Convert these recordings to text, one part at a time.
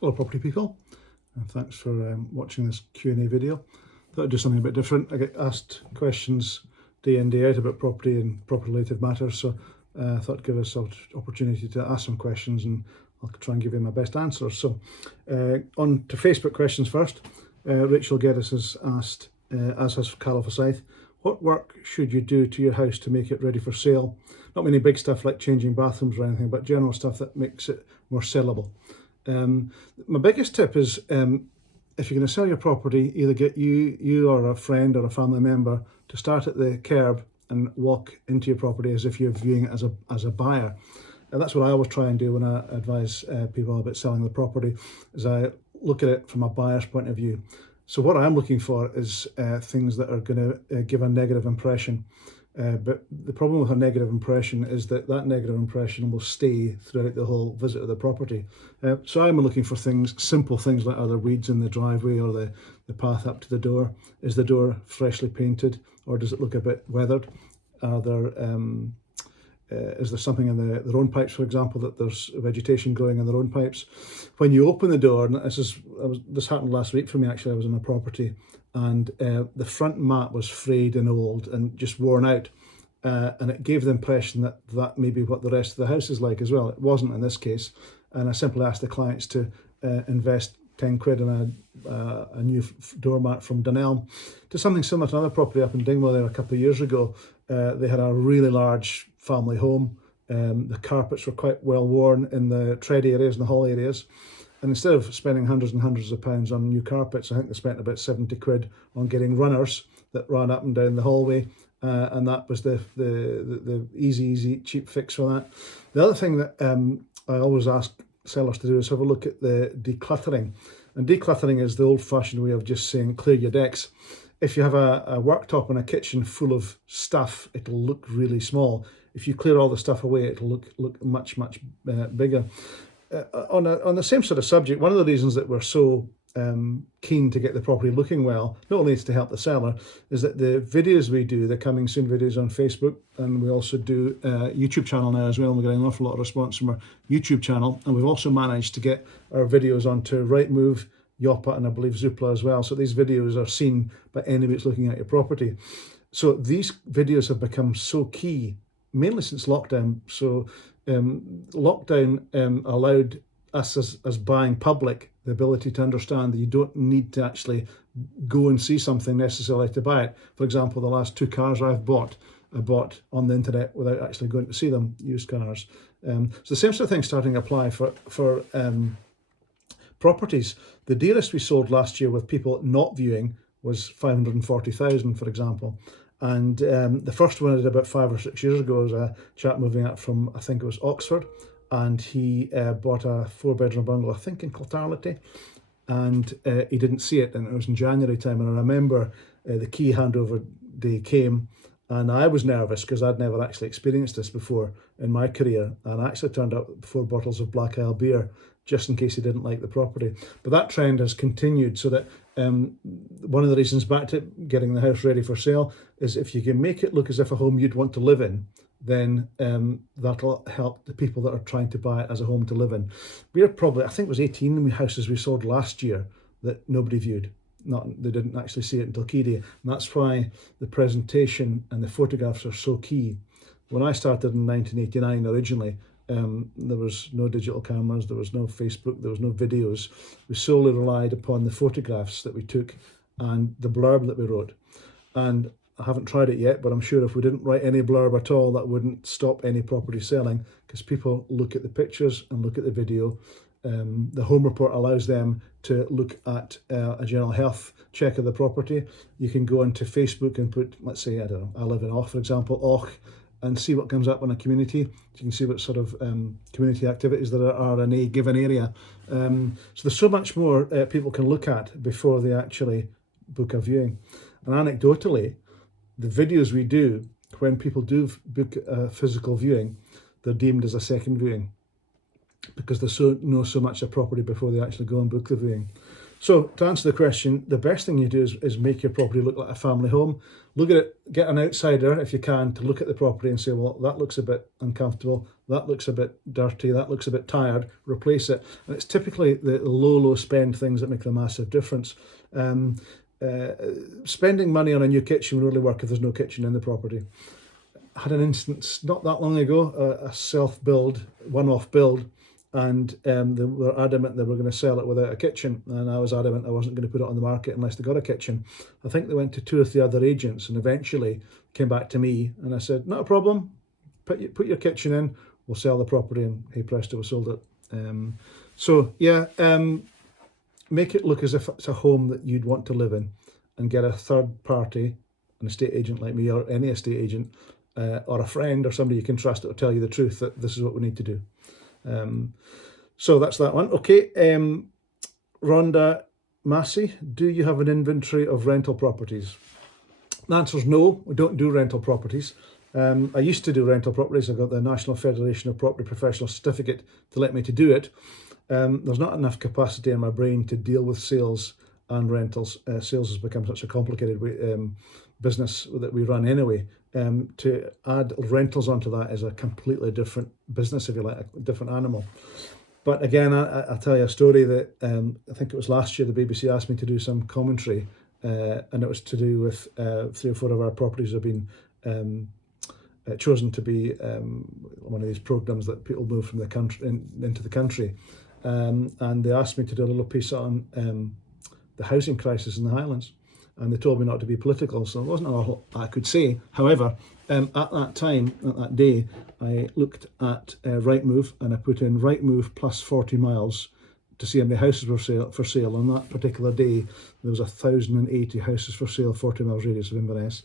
Hello property people, and thanks for watching this Q&A video. Thought I'd do something a bit different. I get asked questions day in, day out about property and property related matters, so I thought I'd give us an opportunity to ask some questions and I'll try and give you my best answers. So on to Facebook questions first. Rachel Geddes has asked, as has Carol Forsyth, what work should you do to your house to make it ready for sale? Not many big stuff like changing bathrooms or anything, but general stuff that makes it more sellable. My biggest tip is if you're going to sell your property, either get you or a friend or a family member to start at the curb and walk into your property as if you're viewing it as a buyer. And that's what I always try and do when I advise people about selling the property, is I look at it from a buyer's point of view. So what I'm looking for is things that are going to give a negative impression. But the problem with a negative impression is that negative impression will stay throughout the whole visit of the property. So I'm looking for things, simple things like, are there weeds in the driveway or the path up to the door? Is the door freshly painted or does it look a bit weathered? Are there is there something in the road pipes, for example, that there's vegetation growing in the road pipes? When you open the door, and this happened last week for me actually, I was in a property and the front mat was frayed and old and just worn out. And it gave the impression that may be what the rest of the house is like as well. It wasn't in this case. And I simply asked the clients to invest 10 quid in a new doormat from Dunelm to something similar to another property up in Dingwall there a couple of years ago. They had a really large family home. The carpets were quite well worn in the tread areas and the hall areas. And instead of spending hundreds and hundreds of pounds on new carpets, I think they spent about 70 quid on getting runners that ran up and down the hallway. And that was the easy, cheap fix for that. The other thing that I always ask sellers to do is have a look at the decluttering. And decluttering is the old-fashioned way of just saying clear your decks. If you have a worktop and a kitchen full of stuff, it'll look really small. If you clear all the stuff away, it'll look much bigger. On the same sort of subject, one of the reasons that we're so keen to get the property looking well, not only is to help the seller, is that the videos we do, the coming soon videos on Facebook, and we also do a YouTube channel now as well. We're getting an awful lot of response from our YouTube channel, and we've also managed to get our videos onto Rightmove, Yoppa, and I believe Zoopla as well. So these videos are seen by anybody that's looking at your property. So these videos have become so key, mainly since lockdown. So lockdown allowed us as buying public the ability to understand that you don't need to actually go and see something necessarily to buy it. For example, the last 2 cars I bought on the internet without actually going to see them, used cars. So the same sort of thing starting to apply for properties. The dearest we sold last year with people not viewing was 540,000, for example. And the first one I did about 5 or 6 years ago was a chap moving up from, I think it was Oxford, and he bought a 4-bedroom bungalow, I think in Clontarlity, and he didn't see it, and it was in January time. And I remember the key handover day came, and I was nervous because I'd never actually experienced this before in my career, and I actually turned out 4 bottles of Black Isle beer just in case he didn't like the property. But that trend has continued, so that one of the reasons back to getting the house ready for sale is if you can make it look as if a home you'd want to live in, then that'll help the people that are trying to buy it as a home to live in. We're probably, I think it was 18 houses we sold last year that nobody viewed. They didn't actually see it until key day. And that's why the presentation and the photographs are so key. When I started in 1989 originally, there was no digital cameras, there was no Facebook, there was no videos. We solely relied upon the photographs that we took and the blurb that we wrote. And I haven't tried it yet, but I'm sure if we didn't write any blurb at all, that wouldn't stop any property selling, because people look at the pictures and look at the video. The home report allows them to look at a general health check of the property. You can go into Facebook and put, let's say, I don't know, I live in Och, for example, Och, and see what comes up in a community. So you can see what sort of community activities there are in a given area. So there's so much more people can look at before they actually book a viewing. And anecdotally, the videos we do, when people do book a physical viewing, they're deemed as a second viewing because they know so much of property before they actually go and book the viewing. So to answer the question, the best thing you do is make your property look like a family home. Look at it, get an outsider if you can to look at the property and say, well, that looks a bit uncomfortable, that looks a bit dirty, that looks a bit tired, replace it. And it's typically the low spend things that make the massive difference. Spending money on a new kitchen would only work if there's no kitchen in the property. I had an instance not that long ago, a self-build, one-off build, and they were adamant they were going to sell it without a kitchen, and I was adamant I wasn't going to put it on the market unless they got a kitchen. I think they went to 2 or 3 other agents and eventually came back to me, and I said, not a problem, put your kitchen in, we'll sell the property, and hey presto, we sold it. Make it look as if it's a home that you'd want to live in, and get a third party, an estate agent like me or any estate agent, or a friend or somebody you can trust that will tell you the truth that this is what we need to do. So that's that one. Okay, Rhonda Massey, do you have an inventory of rental properties? The answer is no, we don't do rental properties. I used to do rental properties. I got the National Federation of Property Professionals certificate to let me to do it. There's not enough capacity in my brain to deal with sales and rentals. Sales has become such a complicated business that we run anyway. To add rentals onto that is a completely different business, if you like, a different animal. But again, I'll tell you a story that I think it was last year the BBC asked me to do some commentary, and it was to do with 3 or 4 of our properties have been chosen to be one of these programs that people move from the country into the country, and they asked me to do a little piece on the housing crisis in the Highlands. And they told me not to be political, so there wasn't a lot I could say. However, at that time, at that day, I looked at Rightmove, and I put in Rightmove plus 40 miles to see how many houses were for sale. On that particular day, there was 1,080 houses for sale, 40 miles radius of Inverness.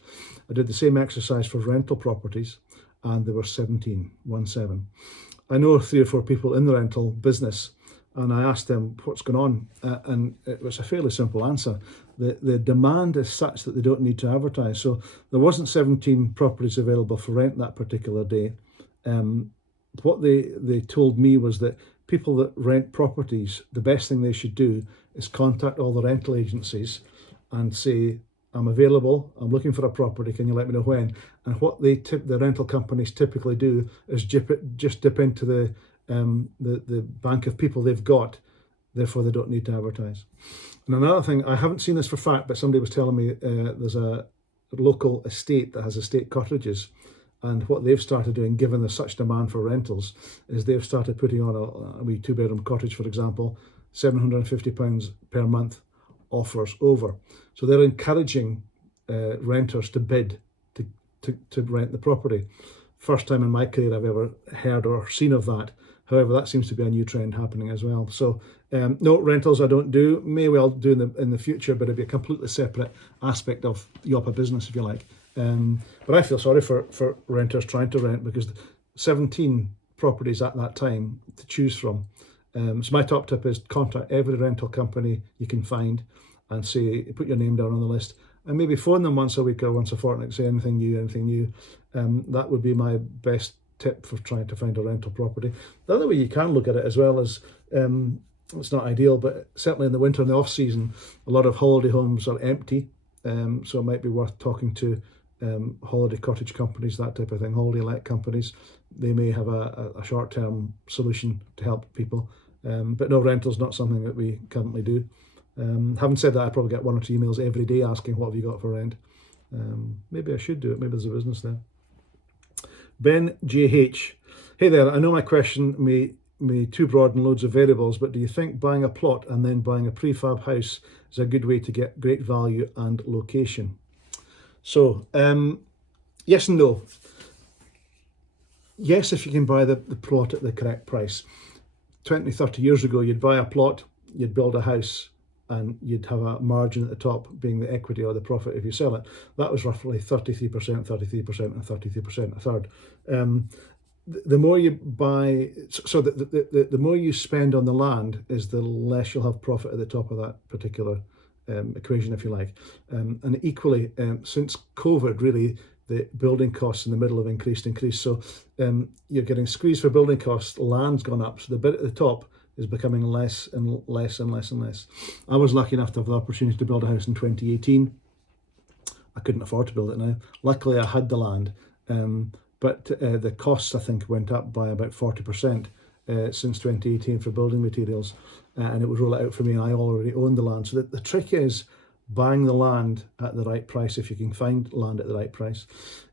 I did the same exercise for rental properties, and there were 17. I know 3 or 4 people in the rental business, and I asked them what's going on, and it was a fairly simple answer. The demand is such that they don't need to advertise. So there wasn't 17 properties available for rent that particular day. What they told me was that people that rent properties, the best thing they should do is contact all the rental agencies and say, I'm available, I'm looking for a property, can you let me know when? And what the rental companies typically do is just dip into the bank of people they've got, therefore they don't need to advertise. And another thing, I haven't seen this for fact, but somebody was telling me there's a local estate that has estate cottages, and what they've started doing, given there's such demand for rentals, is they've started putting on a wee 2-bedroom cottage, for example, £750 per month, offers over. So they're encouraging renters to bid to rent the property. First time in my career I've ever heard or seen of that. However, that seems to be a new trend happening as well. So no, rentals I don't do. May well do in the future, but it'd be a completely separate aspect of Yopa business, if you like. But I feel sorry for renters trying to rent, because 17 properties at that time to choose from. So my top tip is contact every rental company you can find and say, put your name down on the list, and maybe phone them once a week or once a fortnight, say anything new. That would be my best tip for trying to find a rental property. The other way you can look at it as well is, it's not ideal, but certainly in the winter and the off season, a lot of holiday homes are empty. So it might be worth talking to holiday cottage companies, that type of thing, holiday let companies. They may have a short-term solution to help people. But no, rental's not something that we currently do. Having said that, I probably get 1 or 2 emails every day asking what have you got for rent. Maybe I should do it. Maybe there's a business there. Ben JH. Hey there, I know my question may too broad and loads of variables, but do you think buying a plot and then buying a prefab house is a good way to get great value and location? So, yes and no. Yes, if you can buy the plot at the correct price. 20, 30 years ago, you'd buy a plot, you'd build a house, and you'd have a margin at the top being the equity or the profit if you sell it. That was roughly 33%, 33%, and 33%, a third. The more you buy, so the more you spend on the land is the less you'll have profit at the top of that particular equation, if you like. And equally, since COVID, really, the building costs in the middle have increased. So you're getting squeezed for building costs, land's gone up, so the bit at the top is becoming less and less and less and less. I was lucky enough to have the opportunity to build a house in 2018. I couldn't afford to build it now. Luckily, I had the land, but the costs, I think, went up by about 40% since 2018 for building materials, and it would roll it out for me, and I already owned the land. So the trick is buying the land at the right price, if you can find land at the right price.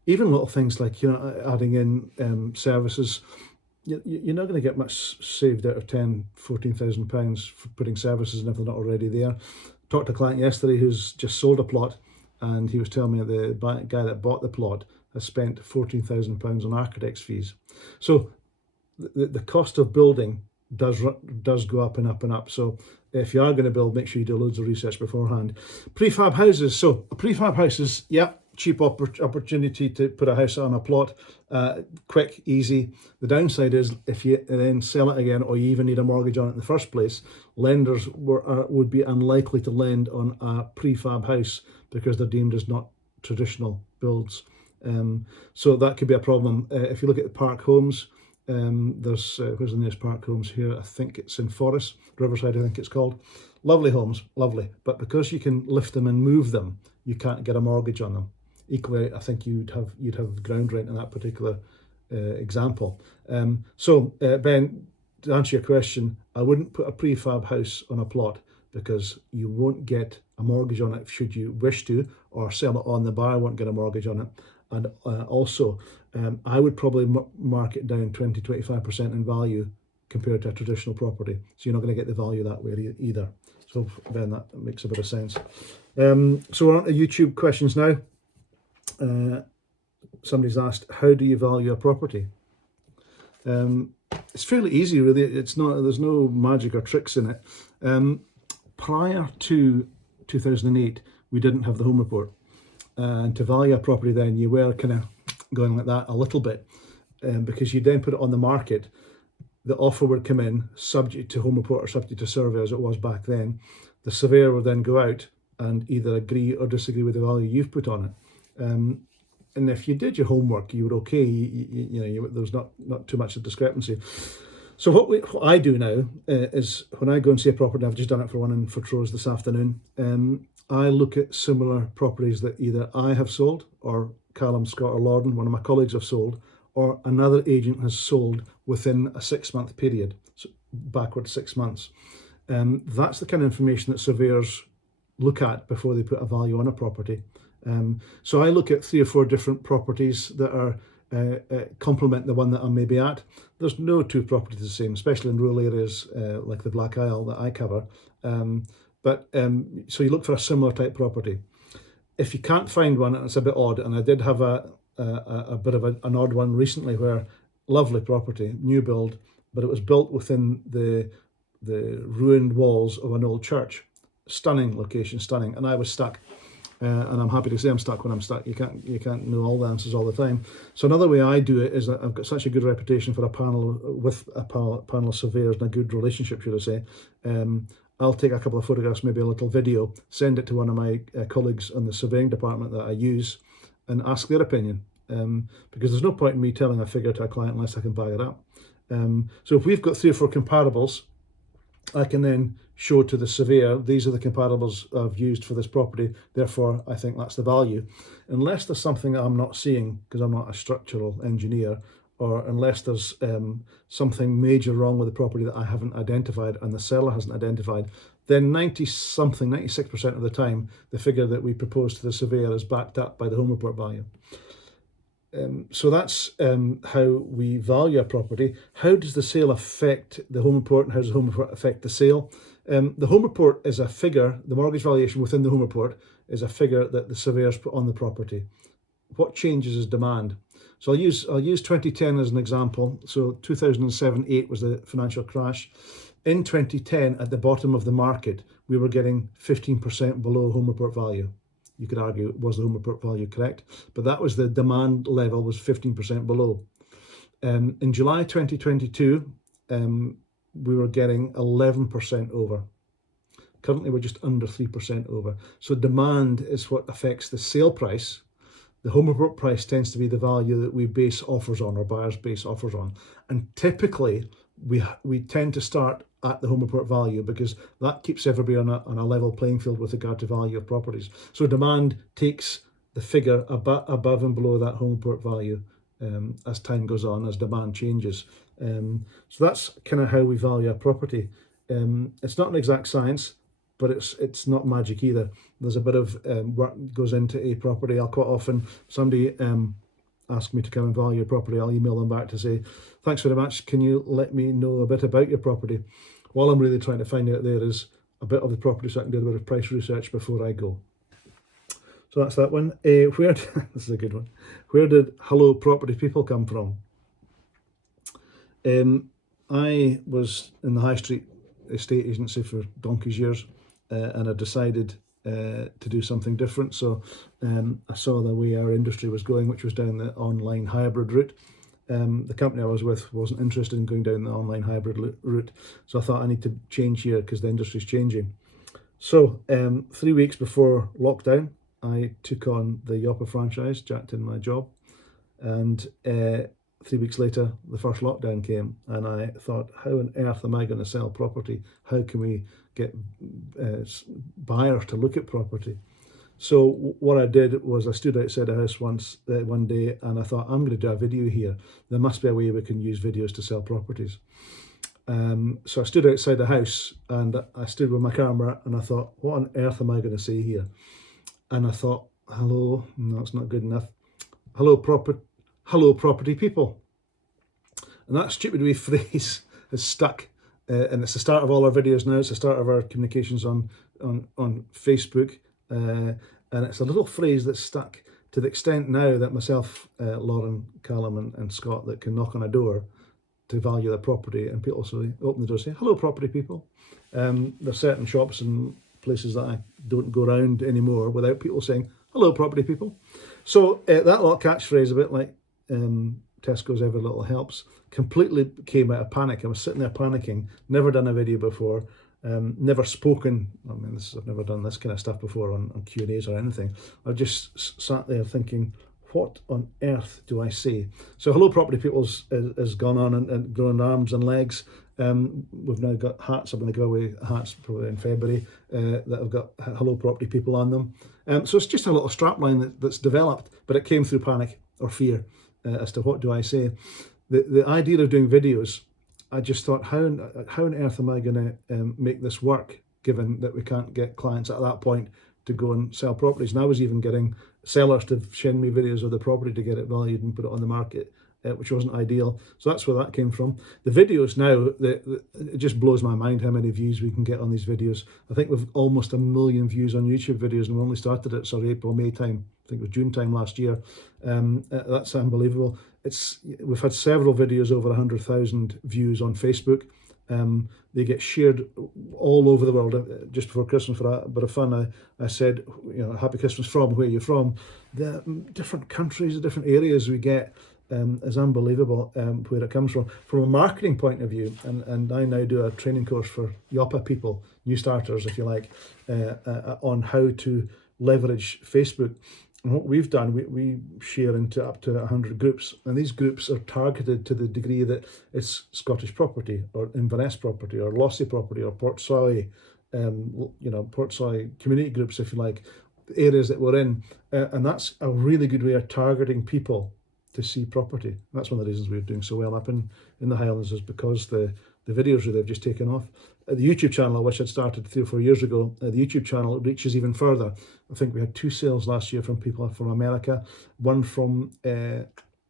Even little things like, adding in services. You're not going to get much saved out of £14,000 for putting services in if they're not already there. Talked to a client yesterday who's just sold a plot, and he was telling me the guy that bought the plot has spent £14,000 on architect's fees. So the cost of building does go up and up and up. So if you are going to build, make sure you do loads of research beforehand. Prefab houses. So prefab houses, yeah, cheap opportunity to put a house on a plot, quick, easy. The downside is if you then sell it again, or you even need a mortgage on it in the first place, lenders would be unlikely to lend on a prefab house because they're deemed as not traditional builds. So that could be a problem. If you look at the park homes, there's where's the nearest park homes here? I think it's in Forest, Riverside, I think it's called. Lovely homes, lovely, but because you can lift them and move them, you can't get a mortgage on them. Equally, I think you'd have ground rent in that particular example. So Ben, to answer your question, I wouldn't put a prefab house on a plot because you won't get a mortgage on it should you wish to, or sell it on, the buyer won't get a mortgage on it. And also, I would probably mark it down 20-25% in value compared to a traditional property. So you're not going to get the value that way either. So Ben, that makes a bit of sense. So we're on to YouTube questions now. Somebody's asked, how do you value a property? It's fairly easy, really. There's no magic or tricks in it. Prior to 2008, we didn't have the home report. And to value a property then, you were kind of going like that a little bit, because you then put it on the market. The offer would come in subject to home report or subject to survey, as it was back then. The surveyor would then go out and either agree or disagree with the value you've put on it. And if you did your homework, you were okay. There's not too much of discrepancy. So what I do now is when I go and see a property, I've just done it for one in Fortrose this afternoon, I look at similar properties that either I have sold, or Callum, Scott or Lorden, one of my colleagues, have sold, or another agent has sold within a 6-month period, so backward 6 months. That's the kind of information that surveyors look at before they put a value on a property. So I look at 3 or 4 different properties that are complement the one that I'm maybe at. There's no 2 properties the same, especially in rural areas like the Black Isle that I cover. So you look for a similar type property. If you can't find one, and it's a bit odd, and I did have a bit of an odd one recently where lovely property, new build, but it was built within the ruined walls of an old church. Stunning location, stunning, and I was stuck. And I'm happy to say I'm stuck when I'm stuck. You can't know all the answers all the time. So another way I do it is that I've got such a good reputation for a panel of surveyors and a good relationship, should I say. I'll take a couple of photographs, maybe a little video, send it to one of my colleagues in the surveying department that I use, and ask their opinion. Because there's no point in me telling a figure to a client unless I can back it up. So if we've got 3 or 4 comparables, I can then show to the surveyor, these are the comparables I've used for this property, therefore I think that's the value. Unless there's something that I'm not seeing, because I'm not a structural engineer, or unless there's something major wrong with the property that I haven't identified and the seller hasn't identified, then 96% of the time, the figure that we propose to the surveyor is backed up by the home report value. So that's how we value a property. How does the sale affect the home report, and how does the home report affect the sale? The home report is a figure, the mortgage valuation within the home report is a figure that the surveyors put on the property. What changes is demand. So I'll use 2010 as an example. So 2007-8 was the financial crash. In 2010, at the bottom of the market, we were getting 15% below home report value. You could argue, was the home report value correct? But that was the demand level was 15% below. In July 2022, we were getting 11% over. Currently, we're just under 3% over. So demand is what affects the sale price. The home report price tends to be the value that we base offers on, or buyers base offers on. And typically, we tend to start at the home report value, because that keeps everybody on a level playing field with regard to value of properties. So demand takes the figure above and below that home report value as time goes on, as demand changes. So that's kind of how we value a property. It's not an exact science, but it's not magic either. There's a bit of work goes into a property. I'll quite often, somebody ask me to come and value your property, I'll email them back to say, thanks very much, can you let me know a bit about your property? All I'm really trying to find out there is a bit of the property so I can do a bit of price research before I go. So that's that one. This is a good one. Where did Hello Property People come from? I was in the High Street estate agency for donkey's years, and I decided to do something different. So I saw the way our industry was going, which was down the online hybrid route. The company I was with wasn't interested in going down the online hybrid route, so I thought I need to change here because the industry's changing. So 3 weeks before lockdown, I took on the Yoppa franchise, jacked in my job, and 3 weeks later, the first lockdown came, and I thought, how on earth am I going to sell property? How can we get buyers to look at property? So what I did was I stood outside a house one day, and I thought, I'm going to do a video here. There must be a way we can use videos to sell properties. So I stood outside the house, and I stood with my camera, and I thought, what on earth am I going to say here? And I thought, hello, no, it's not good enough. Hello property people. And that stupid wee phrase has stuck, and it's the start of all our videos now. It's the start of our communications on Facebook, and it's a little phrase that's stuck to the extent now that myself, Lauren, Callum and Scott, that can knock on a door to value the property, and people open the door and say, hello property people. There's certain shops and places that I don't go around anymore without people saying, hello property people. So that little catchphrase, a bit like Tesco's every little helps, completely came out of panic. I was sitting there panicking, never done a video before, never spoken. I mean, I've never done this kind of stuff before on Q&As or anything. I just sat there thinking, what on earth do I say? So Hello Property People has gone on and grown arms and legs. We've now got hats. I'm going to give away hats probably in February that have got Hello Property People on them. So it's just a little strapline that's developed, but it came through panic or fear as to what do I say. The idea of doing videos, I just thought, how on earth am I going to make this work, given that we can't get clients at that point to go and sell properties? And I was even getting sellers to send me videos of the property to get it valued and put it on the market, which wasn't ideal. So that's where that came from. The videos now, it just blows my mind how many views we can get on these videos. I think we've almost 1 million views on YouTube videos, and we only started at April, May time. I think it was June time last year. That's unbelievable. We've had several videos over 100,000 views on Facebook. They get shared all over the world. Just before Christmas, for a bit of fun, I said, Happy Christmas from where you're from. The different countries, the different areas we get is unbelievable where it comes from. From a marketing point of view, and I now do a training course for Yoppa people, new starters if you like, on how to leverage Facebook. And what we've done, we share into up to 100 groups, and these groups are targeted to the degree that it's Scottish property or Inverness property or Lossy property or Portsoy, Portsoy community groups, if you like, the areas that we're in. And that's a really good way of targeting people to see property. That's one of the reasons we're doing so well up in the Highlands, is because the videos really have just taken off. The YouTube channel, which I'd started 3 or 4 years ago, the YouTube channel reaches even further. I think we had 2 sales last year from people from America, one from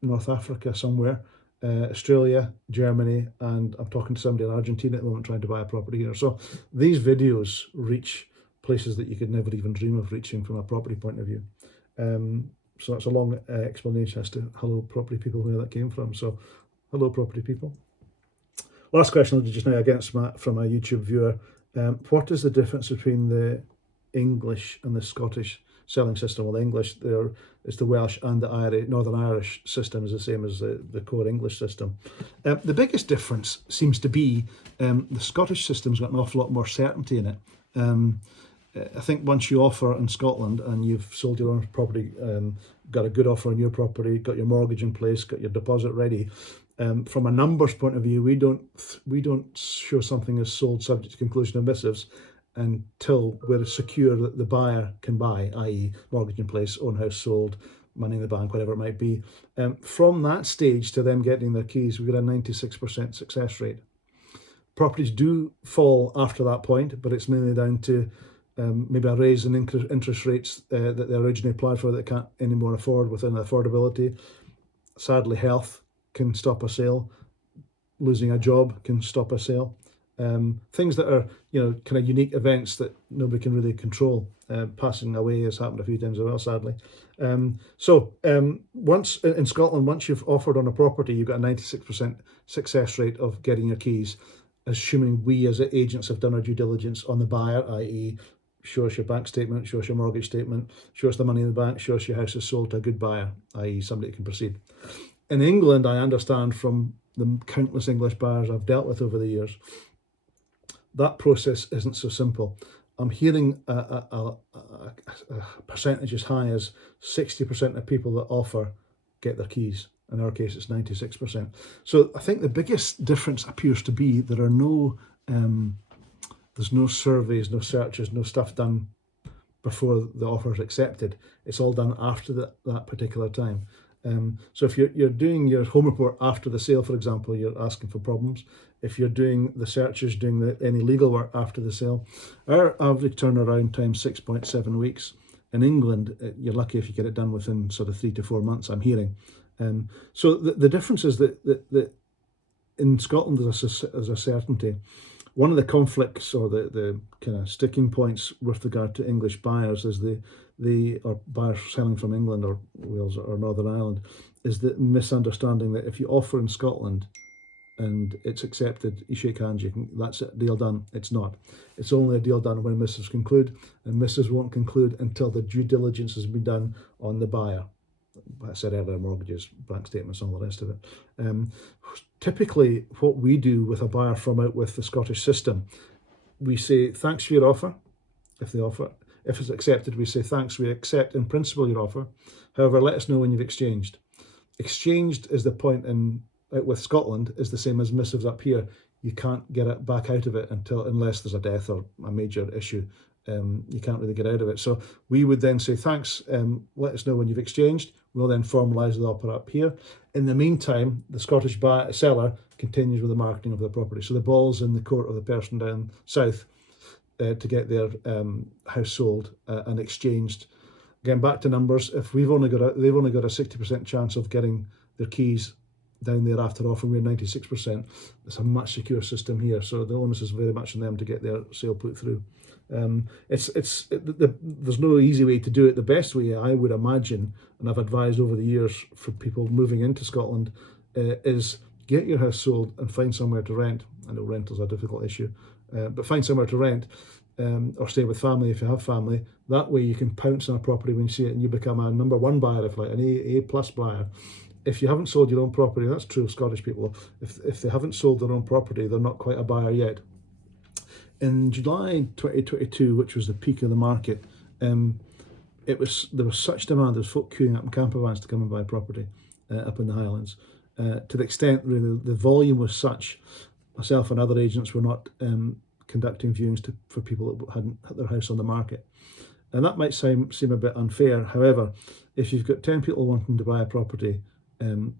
North Africa somewhere, Australia, Germany, and I'm talking to somebody in Argentina at the moment trying to buy a property here. So these videos reach places that you could never even dream of reaching from a property point of view. So that's a long explanation as to Hello Property People, where that came from. So hello property people. Last question I did just now, again, from a YouTube viewer. What is the difference between the English and the Scottish selling system? Well, the English, it's the Welsh and the Northern Irish system is the same as the core English system. The biggest difference seems to be the Scottish system's got an awful lot more certainty in it. I think once you offer in Scotland and you've sold your own property, got a good offer on your property, got your mortgage in place, got your deposit ready, From a numbers point of view, we don't show something as sold subject to conclusion of missives until we're secure that the buyer can buy, i.e. mortgage in place, own house sold, money in the bank, whatever it might be. From that stage to them getting their keys, we've got a 96% success rate. Properties do fall after that point, but it's mainly down to maybe a raise in interest rates that they originally applied for that they can't anymore afford within affordability. Sadly, health can stop a sale. Losing a job can stop a sale. Things that are, kind of unique events that nobody can really control. Passing away has happened a few times as well, sadly. Once in Scotland, once you've offered on a property, you've got a 96% success rate of getting your keys, assuming we as agents have done our due diligence on the buyer, i.e. show us your bank statement, show us your mortgage statement, show us the money in the bank, show us your house is sold to a good buyer, i.e. somebody that can proceed. In England, I understand from the countless English buyers I've dealt with over the years, that process isn't so simple. I'm hearing a percentage as high as 60% of people that offer get their keys. In our case, it's 96%. So I think the biggest difference appears to be there are there's no surveys, no searches, no stuff done before the offer is accepted. It's all done after that particular time. So if you're doing your home report after the sale, for example, you're asking for problems. If you're doing the searches, doing any legal work after the sale, our average turnaround time 6.7 weeks. In England, you're lucky if you get it done within sort of 3 to 4 months, I'm hearing. So the difference is that in Scotland there's a certainty. One of the conflicts or the kind of sticking points with regard to English buyers is or buyers selling from England or Wales or Northern Ireland, is the misunderstanding that if you offer in Scotland and it's accepted, you shake hands, that's it, deal done. It's not. It's only a deal done when missives conclude, and missives won't conclude until the due diligence has been done on the buyer. I said earlier, mortgages, bank statements, all the rest of it. Typically, what we do with a buyer from out with the Scottish system, we say, thanks for your offer. If it's accepted, we say, thanks, we accept in principle your offer. However, let us know when you've exchanged. Exchanged is the point out with Scotland is the same as missives up here. You can't get it back out of it unless there's a death or a major issue. You can't really get out of it. So we would then say, thanks, let us know when you've exchanged. We'll then formalise the offer up here. In the meantime, the Scottish seller continues with the marketing of the property. So the ball's in the court of the person down south to get their house sold and exchanged. Again, back to numbers. If they've only got a 60% chance of getting their keys down there after offer, we're 96%. It's a much secure system here, so the onus is very much on them to get their sale put through. There's no easy way to do it. The best way, I would imagine, and I've advised over the years for people moving into Scotland, is get your house sold and find somewhere to rent. I know rental's a difficult issue, but find somewhere to rent or stay with family if you have family. That way you can pounce on a property when you see it and you become a number one buyer, if like an A+ buyer. If you haven't sold your own property, that's true of Scottish people, if they haven't sold their own property, they're not quite a buyer yet. In July 2022, which was the peak of the market, there was such demand. There was folk queuing up in camper vans to come and buy property up in the Highlands. To the extent, really, the volume was such, myself and other agents were not conducting viewings for people that hadn't had their house on the market. And that might seem a bit unfair. However, if you've got 10 people wanting to buy a property, and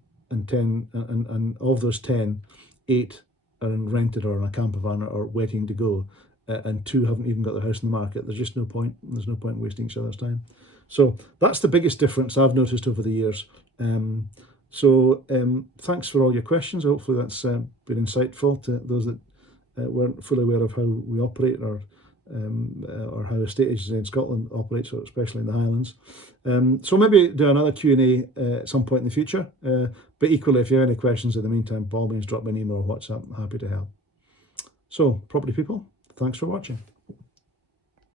of those 10, 8 are rented or in a camper van or waiting to go, and 2 haven't even got their house in the market, there's just no point. There's no point wasting each other's time. So that's the biggest difference I've noticed over the years. Thanks for all your questions. Hopefully that's been insightful to those that weren't fully aware of how we operate or how estate agency in Scotland operates, especially in the Highlands. So maybe do another Q&A at some point in the future. But equally, if you have any questions in the meantime, by all means drop me an email or WhatsApp. I'm happy to help. So, property people, thanks for watching.